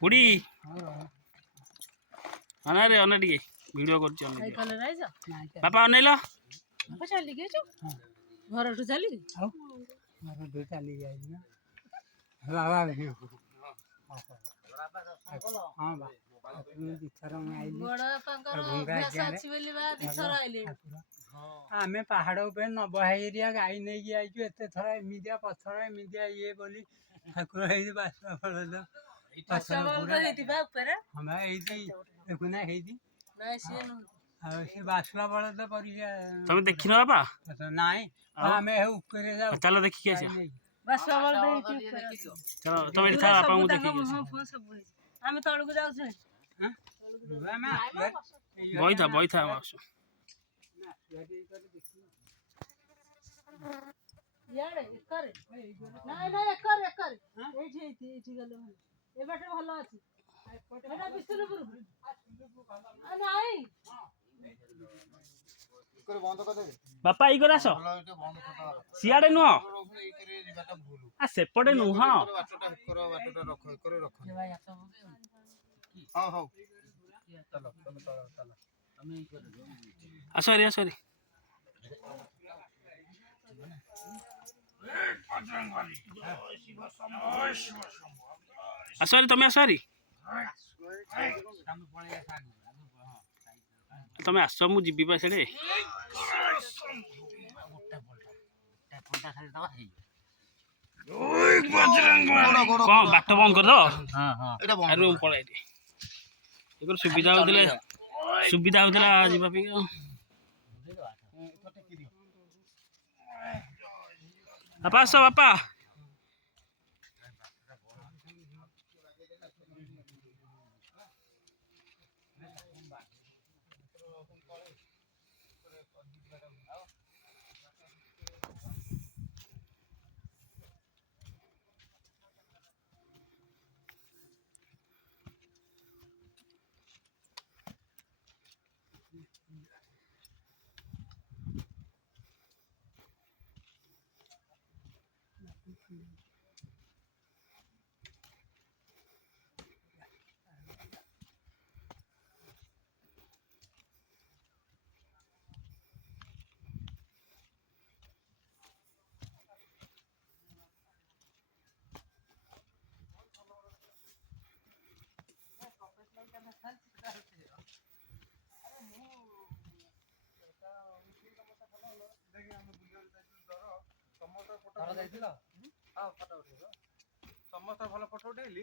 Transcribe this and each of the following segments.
ବୁଢ଼ୀ ଅନାରେ ଅନା ଟିକେ ଭିଡ଼ିଓ କରୁଛି ବାପା ଅନେଇଲ ଘରଠୁ ଚାଲିକି ଯାଇଛି ନା ବାବା ଆମେ ପାହାଡ଼ ଉପରେ ନବହାଇରିଆ ଗାଈ ନେଇକି ଯାଇଛୁ ଏତେ ଥର ଏମିତିଆ ପଥର ଏମିତିଆ ଇଏ ବୋଲି ଠାକୁର ହେଇଛି ବାସୁଆ ଫଳ ହଁ ଏଇଠି ଦେଖୁନା ହେଇଛି ଆଉ ସେ ବାସୁଆ ବଳଦ ପରିକା ତମେ ଦେଖିନ ବାପା ନାଇଁ ଆମେ ଉପରେ ଯାଉ ଚାଲ ଦେଖିକି ଆସିବା ଚାଲ ତମେ ଏଠି ଥା ବାପାଙ୍କୁ ଦେଖିକି ଆସିବ ଆମେ ତଳକୁ ଯାଉଛୁ ବଇଥା ମାଉସୀ ଏ ବାଟେ ଭଲ ଅଛି ବାପା ଏଇ କରି ଆସ ସିଆଡେ ନୁହଁ ସେପଟେ ନୁହଁ ଆସରି ତମେ ଆସରି ତମେ ଆସ ମୁଁ ଯିବି ବା ସେଠି କଣ ବାଟ ବନ୍ଦ କରିଦବ ପଳାଇ ସୁବିଧା ହଉଥିଲା ଯିବା ପାଇଁ ବାପା ଆସ ବାପା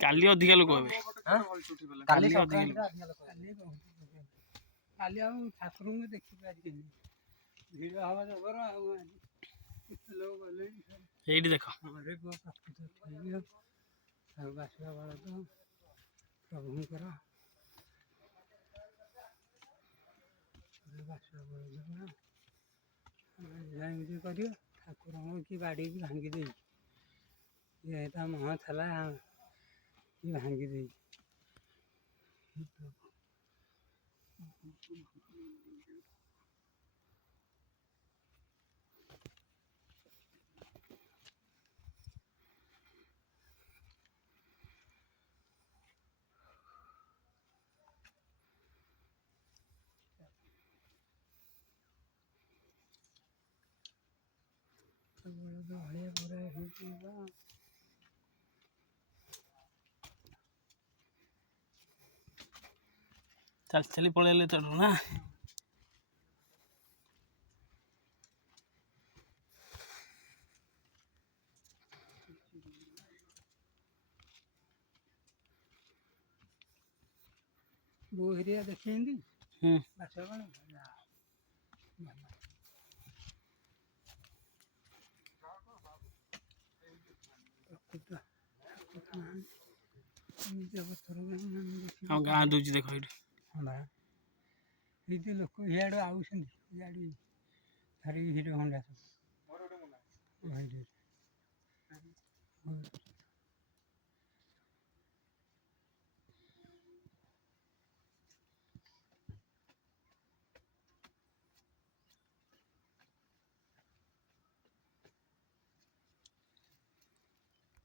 କାଲି ଅଧିକା ଲୋକ ହେବେ କାଲି ଆଉ ଠାକୁରଙ୍କୁ ଦେଖିପାରିବେନି ଭିଡ଼ ହବା ଜବର ଆଉ ଲୋକ ଗଲେ ଏଇଠି ଦେଖ ଆଉ ବାସୁଆ ବଳଦ ପ୍ରଭୁଙ୍କର ବାସୁଆ ବଳଦ ଏମିତି କରିବ ଠାକୁରଙ୍କୁ କି ବାଡ଼ିକି ଭାଙ୍ଗି ଦେଇଛି ଏଇଟା ମହ ଥିଲା ଭାଙ୍ଗି ଦେଇଛି ଭଳିଆ ପୁରା ହେଇଛି ଚାଲି ପଳେଇଲେ ତ ନା ବୋଉ ହେରିଆ ଦେଖେଇନ୍ତି ବାସୁଆ ବଳଦ ଆମ ଗାଁ ଦଉଛି ଦେଖ ଏଇଠି ଏଇଠି ଲୋକ ଇଆଡ଼ୁ ଆଉଛନ୍ତି ଇଆଡ଼ୁ ଧରିକି ହିରୋ ହୋଣ୍ଡା ସବୁ